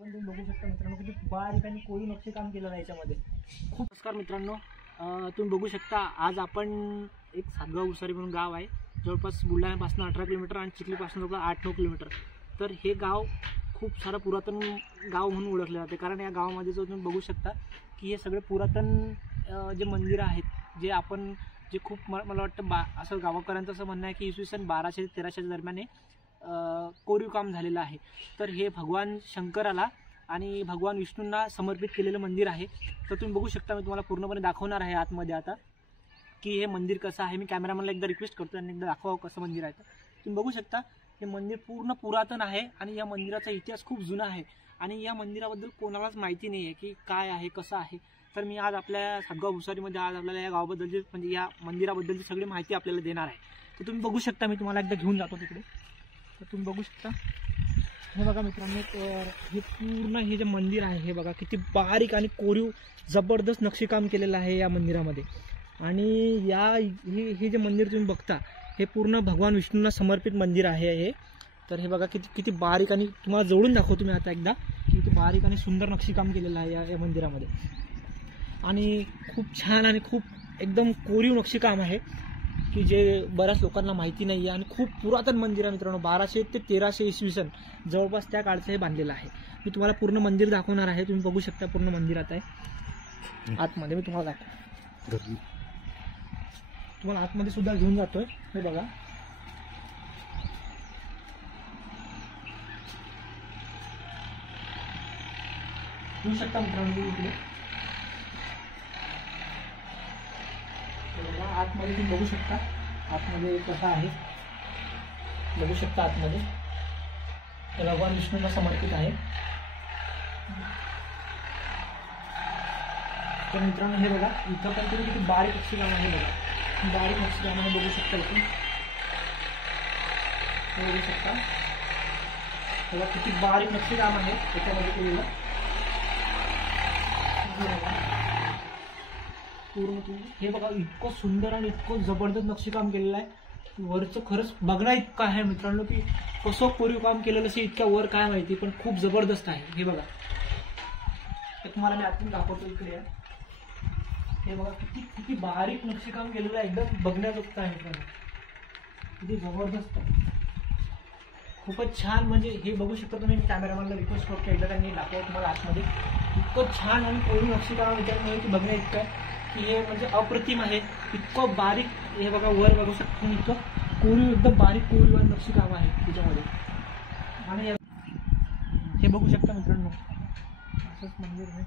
पण तुम्ही बघू शकता मित्रांनो किती बारीक आणि कोरीव नक्षीकाम केलेलं आहे याच्यामध्ये. खूप नमस्कार मित्रांनो, तुम्ही बघू शकता आज आपण एक सातगाव उसारी म्हणून गाव आहे, जवळपास बुलढाण्यापासून 18 किलोमीटर आणि चिखलीपासून जवळ 8-9 किलोमीटर. तर हे गाव खूप सारं पुरातन गाव म्हणून ओळखले जाते, कारण या गावामध्ये जो तुम्ही बघू शकता की हे सगळे पुरातन जे मंदिरं आहेत, जे आपण जे खूप मला वाटतं असं गावकऱ्यांचं असं म्हणणं आहे की इसवी सन 1200 ते 1300 दरम्यान कोरीव काम झालेलं आहे. तर हे भगवान शंकराला आणि भगवान विष्णूंना समर्पित केलेलं मंदिर आहे. तर तुम्ही बघू शकता, मी तुम्हाला पूर्णपणे दाखवणार आहे आतमध्ये आता की हे मंदिर कसं आहे. मी कॅमेरामॅनला एकदा रिक्वेस्ट करतो आणि एकदा दाखवा कसं मंदिर आहे. तर तुम्ही बघू शकता हे मंदिर पूर्ण पुरातन आहे आणि या मंदिराचा इतिहास खूप जुना आहे आणि या मंदिराबद्दल कोणालाच माहिती नाही आहे की काय आहे कसं आहे. तर मी आज आपल्या सातगाव भुसारीमध्ये आज आपल्याला या गावाबद्दलची म्हणजे या मंदिराबद्दलची सगळी माहिती आपल्याला देणार आहे. तर तुम्ही बघू शकता, मी तुम्हाला एकदा घेऊन जातो तिकडे. तर तुम्ही बघू शकता हे बघा मित्रांनो, तर हे पूर्ण हे जे मंदिर आहे हे बघा किती बारीक आणि कोरीव जबरदस्त नक्षीकाम केलेलं आहे या मंदिरामध्ये. आणि हे जे मंदिर तुम्ही बघता हे पूर्ण भगवान विष्णूंना समर्पित मंदिर आहे हे. तर हे बघा किती बारीक, आणि तुम्हाला जवळून दाखवतो मी आता एकदा किती बारीक आणि सुंदर नक्षीकाम केलेलं आहे या मंदिरामध्ये. आणि खूप छान आणि खूप एकदम कोरीव नक्षीकाम आहे की जे बऱ्याच लोकांना माहिती नाही आहे आणि खूप पुरातन मंदिर आहे मित्रांनो. 1200 ते 1300 इसवी सन जवळपास त्या काळचं हे बांधलेलं आहे. मी तुम्हाला पूर्ण मंदिर दाखवणार आहे. तुम्ही बघू शकता पूर्ण मंदिरात आहे आतमध्ये. मी तुम्हाला दाखवतो, तुम्हाला आतमध्ये सुद्धा घेऊन जातोय. हे बघा घेऊ शकता मित्रांनो इकडे. आतमध्ये तुम्ही बघू शकता आतमध्ये कसं आहे, बघू शकता आतमध्ये हे भगवान विष्णूंना समर्पित आहे. तर मित्रांनो हे बघा इथं पण तुम्ही किती बारीक नक्षीकाम आहे बघा, बारीक नक्षीकाम आहे बघू शकता. इथे बघू शकता बघा किती बारीक नक्षीकाम आहे त्याच्यामध्ये केलेलं पूर्ण. तुम्ही हे बघा इतकं सुंदर आणि इतकं जबरदस्त नक्षीकाम केलेलं आहे. वरचं खरंच बघणं इतकं आहे मित्रांनो की कसं कोरीव काम केलेलं असेल इतक्या वर काय माहिती, पण खूप जबरदस्त आहे. हे बघा हे तुम्हाला मी आतून दाखवतो इकडे. हे बघा किती बारीक नक्षीकाम केलेलं आहे, एकदम बघण्याजोगतं आहे मित्रांनो, किती जबरदस्त खूपच छान. म्हणजे हे बघू शकता तुम्ही. कॅमेरामॅनला रिक्वेस्ट करतो एकदा त्यांनी दाखवा तुम्हाला आतमध्ये. इतकं छान आणि कोरीव नक्षीकाम विचारमुळे की बघण्या इतकं आहे की हे म्हणजे अप्रतिम आहे. इतकं बारीक हे बघा वर बघू शकता तुम्ही, इतकं कोरीव एकदम बारीक कोरीव नक्षीकाम आहे त्याच्यामध्ये. आणि हे बघू शकता मित्रांनो असंच मंदिर आहे.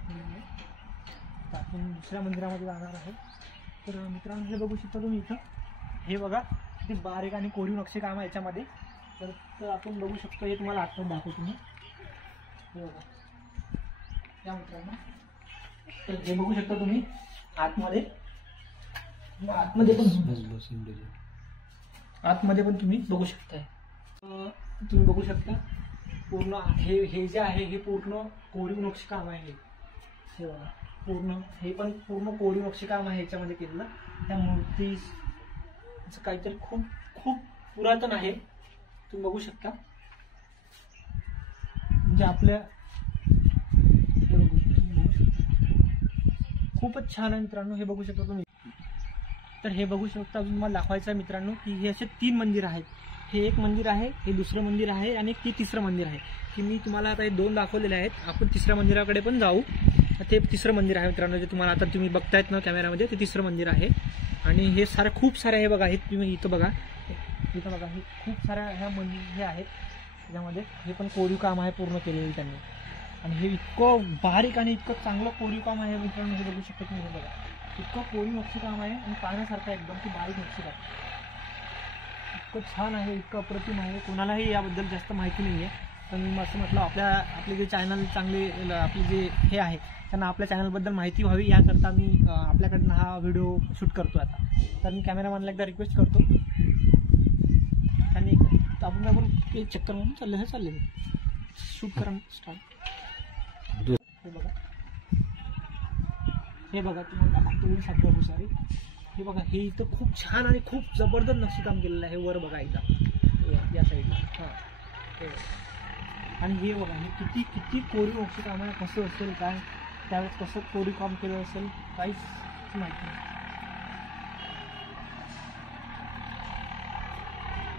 आपण दुसऱ्या मंदिरामध्ये जाणार आहे. तर मित्रांनो हे बघू शकता तुम्ही इथं. हे बघा किती बारीक आणि कोरीव नक्षीकाम आहे याच्यामध्ये. तर आपण बघू शकतो. हे तुम्हाला आतमध्ये दाखवतो मी. हे बघा या मित्रांनो, तर हे बघू शकता तुम्ही आतमध्ये पण तुम्ही बघू शकताय. तुम्ही बघू शकता पूर्ण हे जे आहे हे पूर्ण कोरीव नक्षीकाम आहे. हे बघा पूर्ण हे पण पूर्ण कोरीव नक्षीकाम आहे याच्यामध्ये केलेलं. त्या मूर्ती काहीतरी खूप पुरातन आहे. तुम्ही बघू शकता म्हणजे आपल्या खूपच छान आहे मित्रांनो. हे बघू शकता तुम्ही. तर हे बघू शकता अजून मला दाखवायचं आहे मित्रांनो की हे असे 3 मंदिर आहेत. हे एक मंदिर आहे, हे दुसरं मंदिर आहे आणि ते तिसरं मंदिर आहे. की मी तुम्हाला आता हे 2 दाखवलेले आहेत. आपण तिसऱ्या मंदिराकडे पण जाऊ. ते तिसरं मंदिर आहे मित्रांनो, जे तुम्हाला आता तुम्ही बघतायत ना कॅमेरामध्ये, ते तिसरं मंदिर आहे. आणि हे सारे खूप सारे हे बघा, हे तुम्ही इथं बघा, इथं बघा हे खूप साऱ्या ह्या मंदिर हे आहेत त्याच्यामध्ये. हे पण कोरीव काम आहे पूर्ण केलेलं त्यांनी. आणि हे इतकं बारीक आणि इतकं चांगलं कोरीव काम आहे मित्रांनो. हे बघू शकता तुम्ही. हे बघा इतकं कोरीव नक्षीकाम आहे आणि पाहण्यासारखं एकदम की बारीक नक्षीकाम इतकं छान आहे, इतकं अप्रतिम आहे. कोणालाही याबद्दल जास्त माहिती नाही आहे. तर मी असं म्हटलं आपले जे चॅनल चांगले आपले जे हे आहे त्यांना आपल्या चॅनलबद्दल माहिती व्हावी याकरता मी आपल्याकडनं हा व्हिडिओ शूट करतो आता. तर मी कॅमेरामॅनला एकदा रिक्वेस्ट करतो. त्यांनी आपण चक्कर म्हणून चालले शूट करा स्टार्ट. हे बघा तुम्हाला दाखवतो सातगाव भुसारी. हे बघा हे इथं खूप छान आणि खूप जबरदस्त नक्षीकाम केलेलं आहे. वर बघा इथं या साईडला. हां आणि हे बघा, हे किती किती कोरीव नक्षीकाम आहे, कसं असेल काय त्यावेळेस, कसं कोरीव काम केलं असेल काहीच माहिती नाही.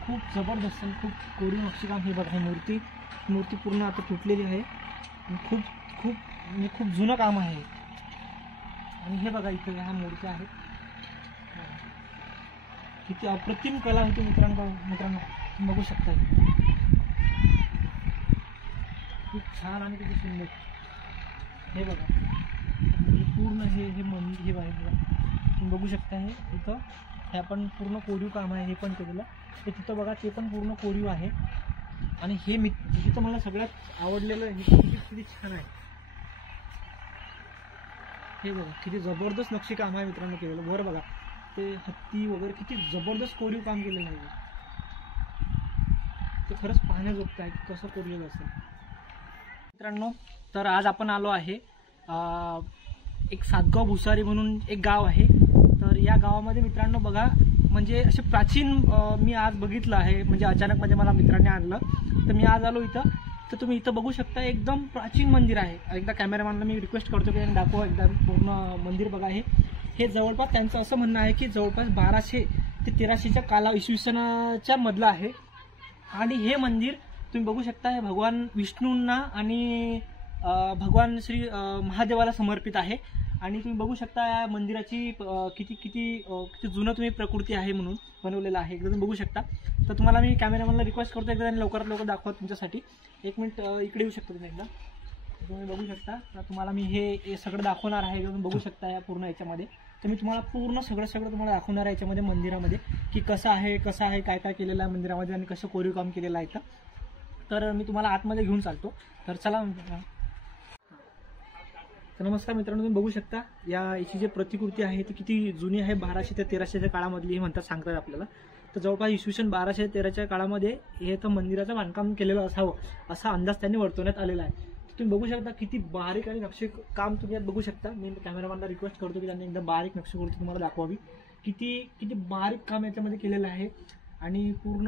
खूप जबरदस्त, खूप कोरीव नक्षीकाम. हे बघा, ही मूर्ती पूर्ण आता तुटलेली आहे. खूप खूप म्हणजे खूप जुनं काम आहे. आणि हे बघा, इथे ह्या मूर्त्या आहेत. किती अप्रतिम कला होती मित्रांनो बघू शकता. खूप छान आणि किती सुंदर. हे बघा, पूर्ण हे मंदिर, हे बघा तुम्ही बघू शकता. हे इथं हे आपण पूर्ण कोरीव काम आहे हे पण केलेलं. ते तिथं बघा, ते पण पूर्ण कोरीव आहे. आणि हे तिथं मला सगळ्यात आवडलेलं हे किती छान आहे. हे बघा, किती जबरदस्त नक्षीकाम आहे मित्रांनो केलेलं. वर बघा, ते हत्ती वगैरे किती जबरदस्त कोरीव काम केलेलं आहे. ते खरंच पाहण्याजोगतं आहे की कसं कोरलेलं असेल. मित्रांनो, तर आज आपण आलो आहे एक सातगाव भुसारी म्हणून एक गाव आहे. तर या गावामध्ये मित्रांनो बघा, म्हणजे असे प्राचीन मी आज बघितलं आहे, म्हणजे अचानक म्हणजे मला मित्रांनी आणलं तर मी आज आलो इथं. तर तुम्ही इथं बघू शकता, एकदम प्राचीन मंदिर आहे. एकदा कॅमेरामॅनला मी रिक्वेस्ट करतो की त्यांनी दाखवा एकदा पूर्ण मंदिर. बघा, हे जवळपास त्यांचं असं म्हणणं आहे की जवळपास 1200 ते 1300च्या इसवी सनाच्या मधलं आहे. आणि हे मंदिर तुम्ही बघू शकता, हे भगवान विष्णूंना आणि भगवान श्री महादेवाला समर्पित आहे. आणि तुम्ही बघू शकता या मंदिराची किती जुनं तुम्ही प्रकृती आहे म्हणून बनवलेलं आहे. एकदा तुम्ही बघू शकता. तर तुम्हाला मी कॅमेरामॅनला रिक्वेस्ट करतो एकदा त्यांनी लवकरात लवकर दाखवा तुमच्यासाठी. एक मिनिट इकडे येऊ शकता तुम्ही एकदा. तुम्ही बघू शकता. तर तुम्हाला मी हे सगळं दाखवणार आहे. तुम्ही बघू शकता या पूर्ण याच्यामध्ये. तर मी तुम्हाला पूर्ण सगळं तुम्हाला दाखवणार आहे याच्यामध्ये, मंदिरामध्ये, की कसं आहे काय काय केलेलं आहे मंदिरामध्ये आणि कसं कोरीव काम केलेलं आहे. तर मी तुम्हाला आतमध्ये घेऊन चालतो. तर चला. तर नमस्कार मित्रांनो, तुम्ही बघू शकता याची जी प्रतिकृती आहे ती किती जुनी आहे. 1200 ते 1300च्या काळामधली हे म्हणतात, सांगतात आपल्याला. तर जवळपास इसवी सन 1213च्या काळामध्ये हे तर मंदिराचं बांधकाम केलेलं असावं असा अंदाज त्यांनी वर्तवण्यात आलेला आहे. तुम्ही बघू शकता किती बारीक आणि नक्षीकाम तुम्ही यात बघू शकता. मी कॅमेरामॅनला रिक्वेस्ट करतो की त्यांनी एकदम बारीक नक्षीकृती तुम्हाला दाखवावी. किती बारीक काम याच्यामध्ये केलेलं आहे. आणि पूर्ण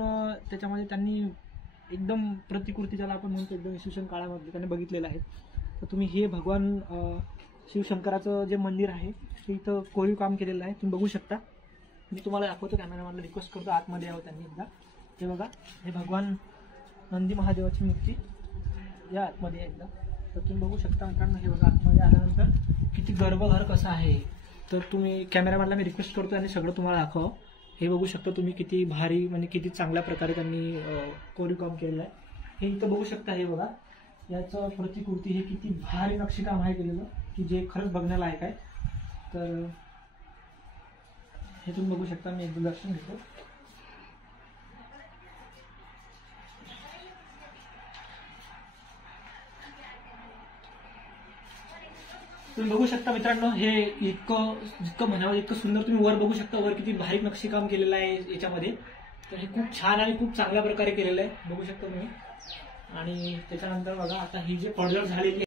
त्याच्यामध्ये त्यांनी एकदम प्रतिकृती ज्याला आपण म्हणतो एकदम इसवी सन काळामध्ये त्यांनी बघितलेलं आहे. तर तुम्ही हे भगवान शिवशंकराचं जे मंदिर आहे ते इथं कोरीव काम केलेलं आहे. तुम्ही बघू शकता. मी तुम्हाला दाखवतो, कॅमेरामॅनला रिक्वेस्ट करतो आतमध्ये यावं त्यांनी एकदा. हे बघा, हे भगवान नंदी महादेवाची मूर्ती या आतमध्ये आहे एकदा. तर तुम्ही बघू शकता मित्रांनो. हे बघा, आतमध्ये आल्यानंतर किती गर्भगृह कसं आहे. तर तुम्ही कॅमेरामॅनला मी रिक्वेस्ट करतो आणि सगळं तुम्हाला दाखवा. हे बघू शकता तुम्ही किती भारी म्हणजे किती चांगल्या प्रकारे त्यांनी कोरीव काम केलेलं आहे. हे इथं बघू शकता. हे बघा, याचं प्रतिकृती हे किती भारी नक्षीकाम आहे केलेलं की जे खरंच बघण्यालायक आहे. तर हे तुम्ही बघू शकता. मी एकदा दर्शन घेतो. तुम्ही बघू शकता मित्रांनो, हे जितकं म्हणावं इतकं सुंदर. तुम्ही वर बघू शकता, वर किती भारी नक्षीकाम केलेलं आहे याच्यामध्ये. तर हे खूप छान आणि खूप चांगल्या प्रकारे केलेलं आहे, बघू शकता तुम्ही. आणि त्याच्यानंतर बघा, आता ही जी पडझड झालेली